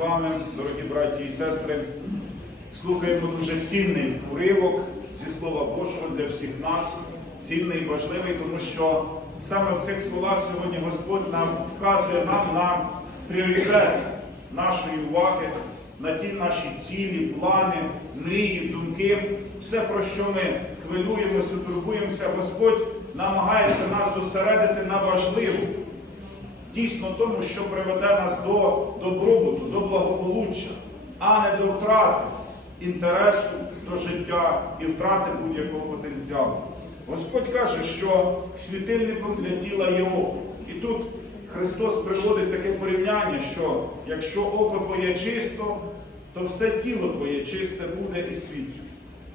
вами, дорогі браті і сестри. Слухаємо дуже цінний уривок зі Слова Божого для всіх нас, цінний і важливий, тому що саме в цих словах сьогодні Господь нам вказує нам на пріоритет нашої уваги, на ті наші цілі, плани, мрії, думки, все, про що ми хвилюємося, турбуємося, Господь намагається нас зосередити на важливому дійсно тому, що приведе нас до добробуту, до благополуччя, а не до втрати інтересу до життя і втрати будь-якого потенціалу. Господь каже, що світильником для тіла є око. І тут Христос приводить таке порівняння, що якщо око твоє чисто, то все тіло твоє чисте буде і світле.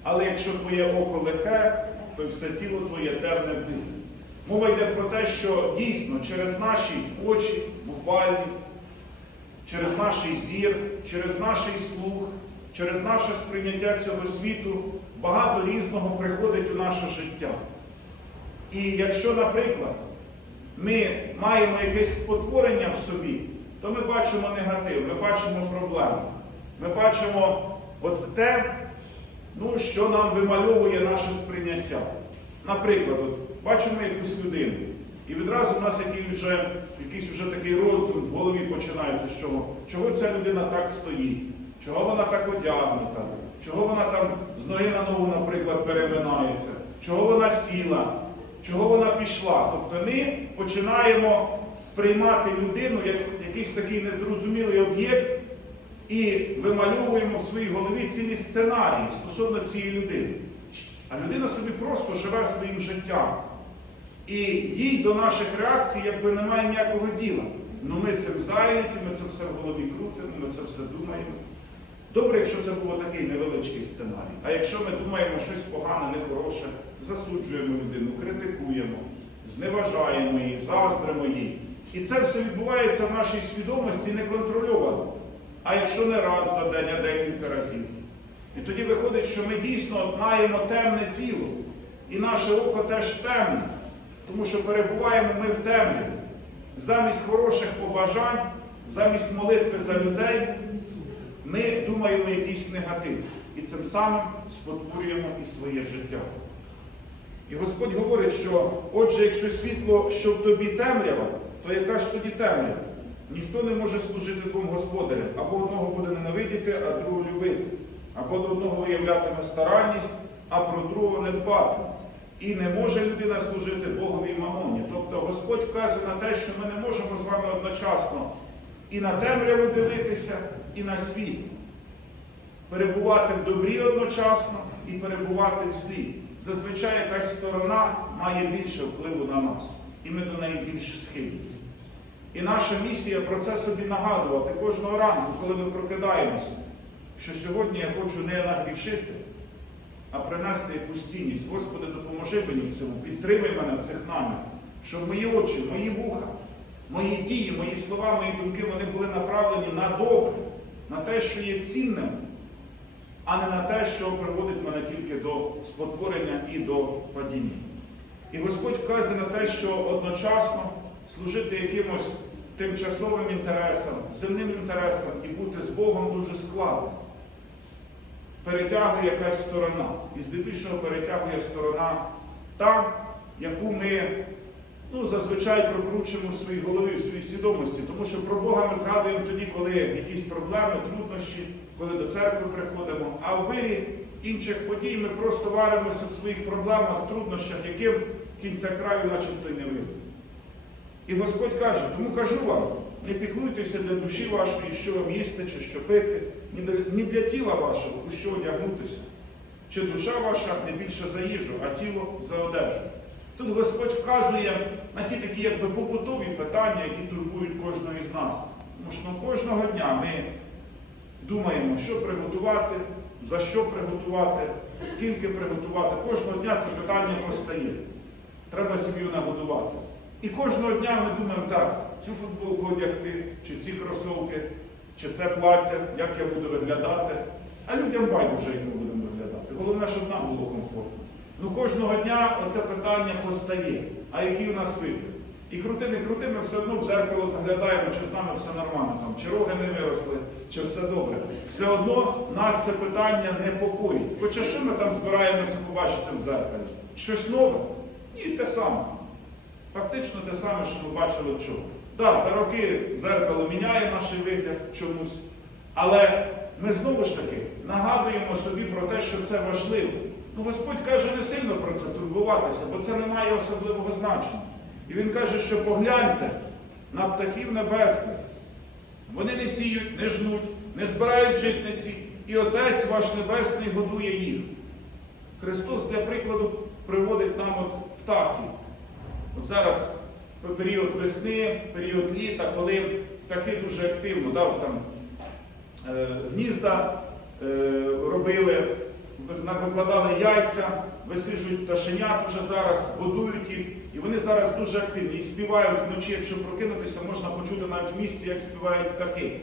Але якщо твоє око лихе, то все тіло твоє темне буде. Мова йде про те, що дійсно через наші очі, буквальні, через наш зір, через наш слух, через наше сприйняття цього світу багато різного приходить у наше життя. І якщо, наприклад, ми маємо якесь спотворення в собі, то ми бачимо негатив, ми бачимо проблеми. Ми бачимо от те, ну, що нам вимальовує наше сприйняття. Наприклад, от, бачимо якусь людину, і відразу в нас який вже, якийсь вже такий роздум в голові починається з чого. Чого ця людина так стоїть? Чого вона так одягнута? Чого вона там з ноги на ногу, наприклад, переминається? Чого вона сіла? Чого вона пішла? Тобто ми починаємо сприймати людину як якийсь такий незрозумілий об'єкт і вимальовуємо в своїй голові цілі сценарії стосовно цієї людини. А людина собі просто живе своїм життям. І їй до наших реакцій якби немає ніякого діла. Ну ми цим зайняті, ми це все в голові крутимо, ми це все думаємо. Добре, якщо це був такий невеличкий сценарій. А якщо ми думаємо щось погане, нехороше, засуджуємо людину, критикуємо, зневажаємо її, заздримо їй. І це все відбувається в нашій свідомості неконтрольовано. А якщо не раз за день, а декілька разів. І тоді виходить, що ми дійсно маємо темне тіло. І наше око теж темне, тому що перебуваємо ми в темряві. Замість хороших побажань, замість молитви за людей, ми думаємо якийсь негатив. І цим самим спотворюємо і своє життя. І Господь говорить, що отже, якщо світло, що в тобі темрява, то яка ж тоді темрява? Ніхто не може служити двом господарям, або одного буде ненавидіти, а другого любити, або до одного виявлятиме старанність, а про другого не дбати. І не може людина служити Богові мамоні. Тобто Господь вказує на те, що ми не можемо з вами одночасно і на темряву дивитися, і на світ. Перебувати в добрі одночасно і перебувати в злі. Зазвичай якась сторона має більше впливу на нас, і ми до неї більш схильні. І наша місія про це собі нагадувати кожного ранку, коли ми прокидаємося, що сьогодні я хочу не нагрішити, а принести якусь цінність. Господи, допоможи мені в цьому, підтримай мене в цих намірах, щоб мої очі, мої вуха, мої дії, мої слова, мої думки вони були направлені на добре, на те, що є цінним, а не на те, що приводить мене тільки до спотворення і до падіння. І Господь вказує на те, що одночасно служити якимось тимчасовим інтересам, земним інтересам і бути з Богом дуже складно. Перетягує якась сторона. І здебільшого перетягує сторона та, яку ми ну, зазвичай прокручуємо в своїй голові, в своїй свідомості. Тому що про Бога ми згадуємо тоді, коли якісь проблеми, труднощі, коли до церкви приходимо. А в вирі інших подій ми просто варимося в своїх проблемах, труднощах, яким кінця краю начебто й не видно. І Господь каже, тому кажу вам, не піклуйтеся для душі вашої, що вам їсти, чи що пити, ні для, тіла вашого, у що одягнутися. Чи душа ваша не більше за їжу, а тіло за одежу. Тут Господь вказує на ті такі якби побутові питання, які турбують кожного із нас. Тому що кожного дня ми думаємо, що приготувати, за що приготувати, скільки приготувати. Кожного дня це питання постає. Треба сім'ю нагодувати. І кожного дня ми думаємо, так, цю футболку одягти, чи ці кросовки, чи це плаття, як я буду виглядати. А людям байдуже, як ми будемо виглядати. Головне, щоб нам було комфортно. Ну кожного дня оце питання постає. А який у нас вибір? І крути, не крути, ми все одно в дзеркало заглядаємо, чи з нами все нормально, там, чи роги не виросли, чи все добре. Все одно нас це питання непокоїть. Хоча що ми там збираємося побачити в дзеркалі? Щось нове? Ні, те саме. Фактично те саме, що ми бачили вчора. Так, за роки дзеркало міняє наш вигляд чомусь, але ми знову ж таки нагадуємо собі про те, що це важливо. Ну, Господь каже не сильно про це турбуватися, бо це не має особливого значення. І Він каже, що погляньте на птахів небесних. Вони не сіють, не жнуть, не збирають житниці, і Отець ваш Небесний годує їх. Христос для прикладу приводить нам от птахів. От зараз період весни, період літа, коли птахи дуже активно дав там е, гнізда е, робили, викладали яйця, висиджують пташенят уже зараз, годують їх. І вони зараз дуже активні. І співають вночі, якщо прокинутися, можна почути навіть в місті, як співають птахи.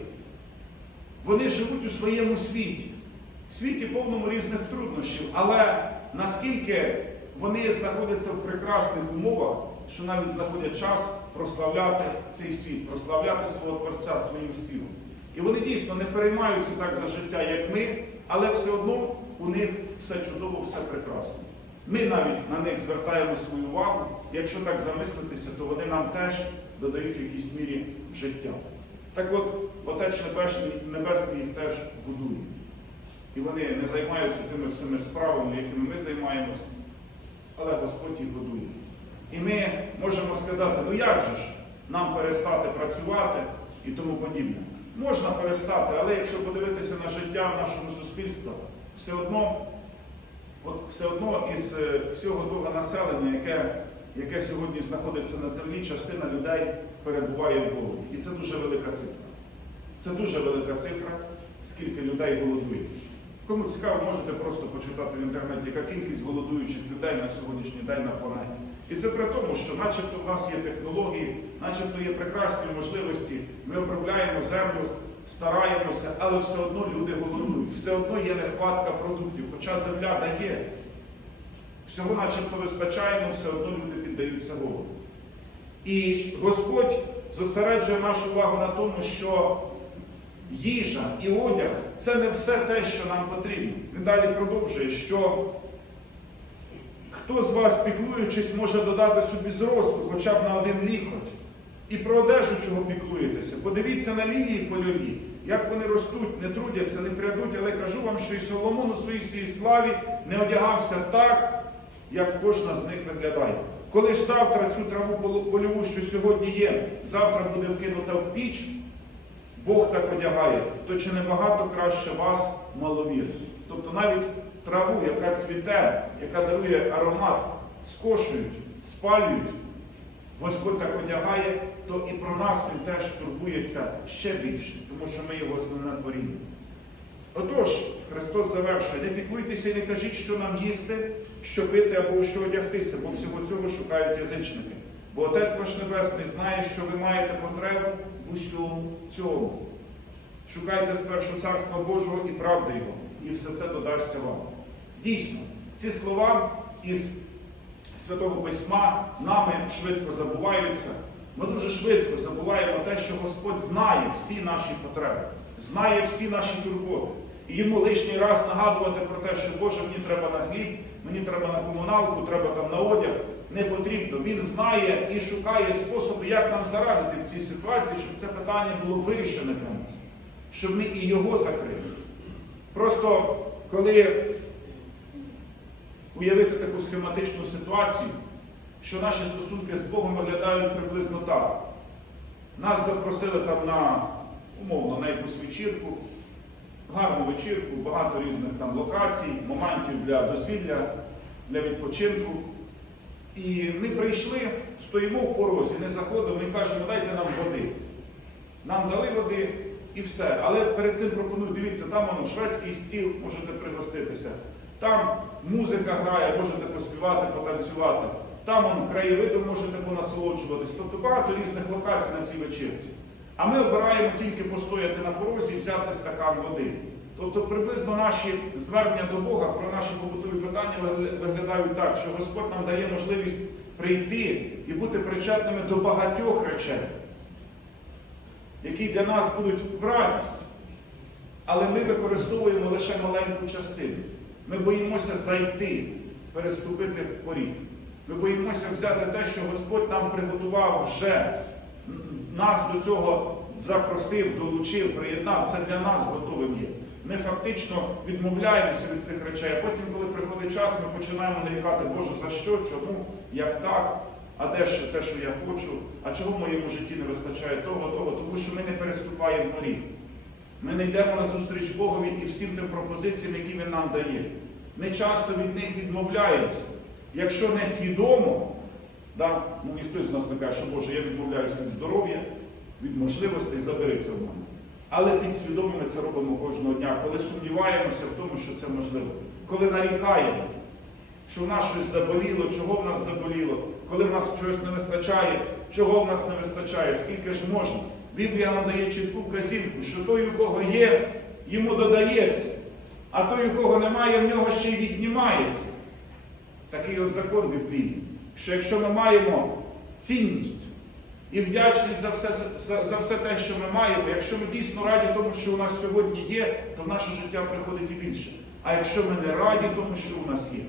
Вони живуть у своєму світі, світі повному різних труднощів, але наскільки вони знаходяться в прекрасних умовах, що навіть знаходять час прославляти цей світ, прославляти свого Творця своїм співом. І вони дійсно не переймаються так за життя, як ми, але все одно у них все чудово, все прекрасно. Ми навіть на них звертаємо свою увагу. Якщо так замислитися, то вони нам теж додають в якійсь мірі життя. Так от, Отець Небесний, Небесний їх теж будує. І вони не займаються тими всіми справами, якими ми займаємося, але Господь їх годує. Сказати, ну як же ж нам перестати працювати і тому подібне. Можна перестати, але якщо подивитися на життя нашому суспільстві, все одно, от все одно із е, всього того населення, яке, яке сьогодні знаходиться на землі, частина людей перебуває в голоді. І це дуже велика цифра. Це дуже велика цифра, скільки людей голодує. Кому цікаво, можете просто почитати в інтернеті, яка кількість голодуючих людей на сьогоднішній день на планеті. І це при тому, що начебто в нас є технології, начебто є прекрасні можливості, ми обробляємо землю, стараємося, але все одно люди голодують, все одно є нехватка продуктів, хоча земля дає. Всього начебто вистачає, але все одно люди піддаються голоду. І Господь зосереджує нашу увагу на тому, що їжа і одяг це не все те, що нам потрібно. Він далі продовжує, що хто з вас, піклуючись, може додати собі зросту хоча б на один лікоть. І про одежу, чого піклуєтеся. Подивіться на лінії польові, як вони ростуть, не трудяться, не прядуть, але кажу вам, що і Соломон у своїй всій славі не одягався так, як кожна з них виглядає. Коли ж завтра цю траву польову, що сьогодні є, завтра буде вкинута в піч, Бог так одягає, то чи не багато краще вас маловірних? Тобто навіть траву, яка цвіте, яка дарує аромат, скошують, спалюють, Господь так одягає, то і про нас Він теж турбується ще більше, тому що ми його основне творіння. Отож, Христос завершує, не піклуйтеся і не кажіть, що нам їсти, що пити або що одягтися, бо всього цього шукають язичники. Бо Отець ваш Небесний знає, що ви маєте потребу в усьому цьому. Шукайте спершу Царства Божого і правди Його, і все це додасться вам. Дійсно, ці слова із Святого Письма нами швидко забуваються. Ми дуже швидко забуваємо те, що Господь знає всі наші потреби, знає всі наші турботи. І йому лишній раз нагадувати про те, що Боже, мені треба на хліб, мені треба на комуналку, треба там на одяг. Не потрібно. Він знає і шукає способи, як нам зарадити в цій ситуації, щоб це питання було вирішене для нас, щоб ми і його закрили. Просто коли уявити таку схематичну ситуацію, що наші стосунки з Богом виглядають приблизно так. Нас запросили там на, умовно, на якусь вечірку, гарну вечірку, багато різних там локацій, моментів для дозвілля, для відпочинку. І ми прийшли, стоїмо в порозі, не заходимо і кажемо, дайте нам води. Нам дали води і все. Але перед цим пропоную, дивіться, там воно шведський стіл, можете пригоститися. Там музика грає, можете поспівати, потанцювати. Там он, краєвидом можете понасолоджуватись. Тобто багато різних локацій на цій вечірці. А ми обираємо тільки постояти на порозі і взяти стакан води. Тобто приблизно наші звернення до Бога про наші побутові питання виглядають так, що Господь нам дає можливість прийти і бути причетними до багатьох речей, які для нас будуть в радість. Але ми використовуємо лише маленьку частину. Ми боїмося зайти, переступити поріг. Ми боїмося взяти те, що Господь нам приготував вже, нас до цього запросив, долучив, приєднав. Це для нас готовим є. Ми фактично відмовляємося від цих речей, а потім, коли приходить час, ми починаємо нарікати, Боже, за що, чому, як так, а де ж те, що я хочу, а чого в моєму житті не вистачає того, того, тому що ми не переступаємо поріг. Ми не йдемо на зустріч Богові і всім тим пропозиціям, які Він нам дає. Ми часто від них відмовляємося. Якщо не свідомо, да, ну ніхто з нас не каже, що Боже, я відмовляюся від здоров'я, від можливостей, забери це в мене. Але підсвідомо ми це робимо кожного дня, коли сумніваємося в тому, що це можливо, коли нарікаємо, що в нас щось заболіло, чого в нас заболіло, коли в нас чогось не вистачає, чого в нас не вистачає, скільки ж можна. Біблія нам дає чітку вказівку, що той, у кого є, йому додається, а той, у кого немає, в нього ще й віднімається. Такий от закон біблійний, що якщо ми маємо цінність і вдячність за все, за, за все те, що ми маємо, якщо ми дійсно раді тому, що у нас сьогодні є, то в наше життя приходить і більше. А якщо ми не раді тому, що у нас є,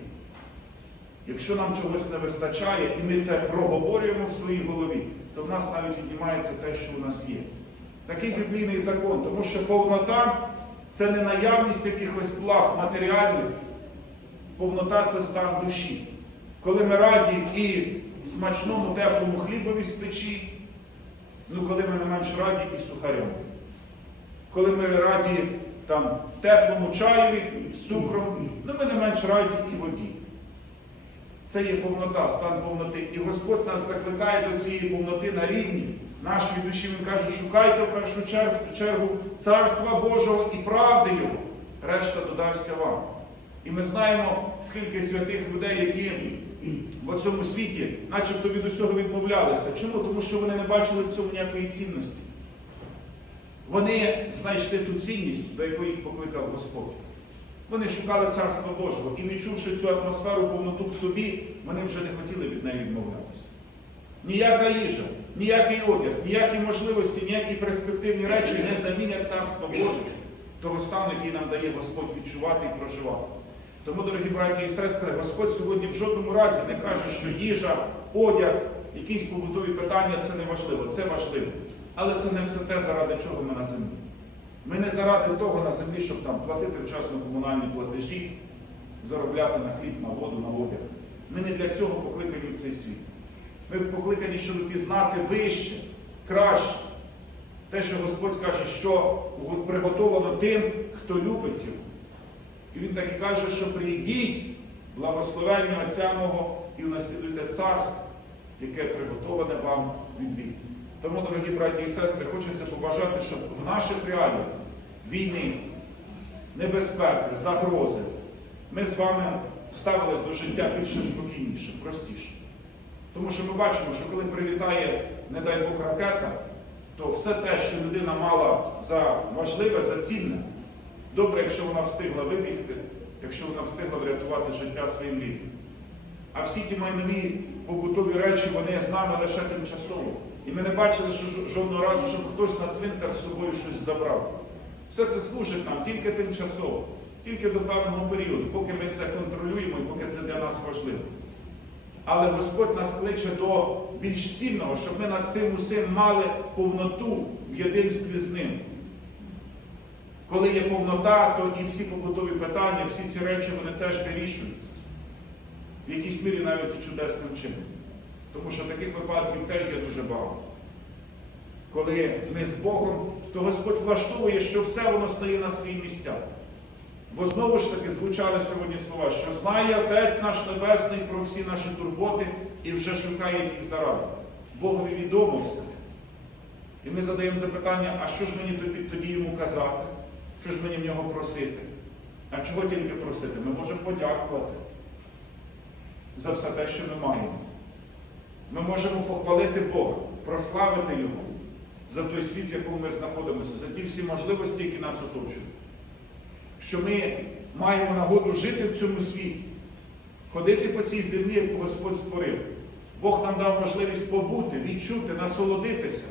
якщо нам чогось не вистачає, і ми це проговорюємо в своїй голові, то в нас навіть віднімається те, що у нас є. Такий біблійний закон, тому що повнота це не наявність якихось благ матеріальних, повнота це стан душі. Коли ми раді і смачному теплому хлібові з печі, ну коли ми не менш раді і сухарям. Коли ми раді там, теплому чаєві з цукром, ну ми не менш раді і воді. Це є повнота, стан повноти. І Господь нас закликає до цієї повноти на рівні нашої душі. Він каже, шукайте в першу чергу, Царства Божого і правди Його. Решта додасться вам. І ми знаємо, скільки святих людей, які в цьому світі, начебто від усього відмовлялися. Чому? Тому що вони не бачили в цьому ніякої цінності. Вони знайшли ту цінність, до якої їх покликав Господь. Вони шукали Царства Божого і, відчувши цю атмосферу повноту в собі, вони вже не хотіли від неї відмовлятися. Ніяка їжа, ніякий одяг, ніякі можливості, ніякі перспективні речі не замінять Царство Боже, того стану, який нам дає Господь відчувати і проживати. Тому, дорогі браті і сестри, Господь сьогодні в жодному разі не каже, що їжа, одяг, якісь побутові питання це не важливо, це важливо. Але це не все те, заради чого ми на землі. Ми не заради того на землі, щоб там платити вчасно комунальні платежі, заробляти на хліб, на воду, на одяг. Ми не для цього покликані в цей світ. Ми покликані, щоб пізнати вище, краще. Те, що Господь каже, що приготовано тим, хто любить його. І він так і каже, що прийдіть благословення Отця мого і унаслідуйте царство, яке приготоване вам від віку. Тому, дорогі браті і сестри, хочеться побажати, щоб в наших реаліях війни, небезпеки, загрози, ми з вами ставились до життя більше спокійніше, простіше. Тому що ми бачимо, що коли прилітає, не дай Бог, ракета, то все те, що людина мала за важливе, за цінне, добре, якщо вона встигла вибігти, якщо вона встигла врятувати життя своїм рідним. А всі ті майнові побутові речі, вони з нами лише тимчасово. І ми не бачили що жодного разу, щоб хтось на цвинтар з собою щось забрав. Все це служить нам тільки тимчасово, тільки до певного періоду, поки ми це контролюємо і поки це для нас важливо. Але Господь нас кличе до більш цінного, щоб ми над цим усім мали повноту в єдинстві з ним. Коли є повнота, то і всі побутові питання, всі ці речі вони теж вирішуються. В якійсь мірі навіть і чудесним чином. Тому що таких випадків теж є дуже багато. Коли ми з Богом, то Господь влаштовує, що все воно стає на свої місця. Бо знову ж таки звучали сьогодні слова, що знає Отець наш Небесний про всі наші турботи і вже шукає їх заради. Богові відомо все. І ми задаємо запитання, а що ж мені тоді йому казати? Що ж мені в нього просити? А чого тільки просити? Ми можемо подякувати за все те, що ми маємо. Ми можемо похвалити Бога, прославити Його за той світ, в якому ми знаходимося, за ті всі можливості, які нас оточують. Що ми маємо нагоду жити в цьому світі, ходити по цій землі, яку Господь створив, Бог нам дав можливість побути, відчути, насолодитися,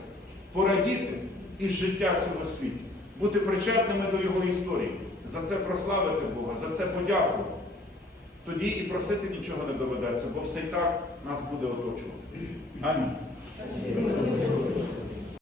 порадіти із життя цього світу, бути причетними до Його історії, за це прославити Бога, за це подякувати. Тоді і просити нічого не доведеться, бо все й так нас буде оточувати. Амінь.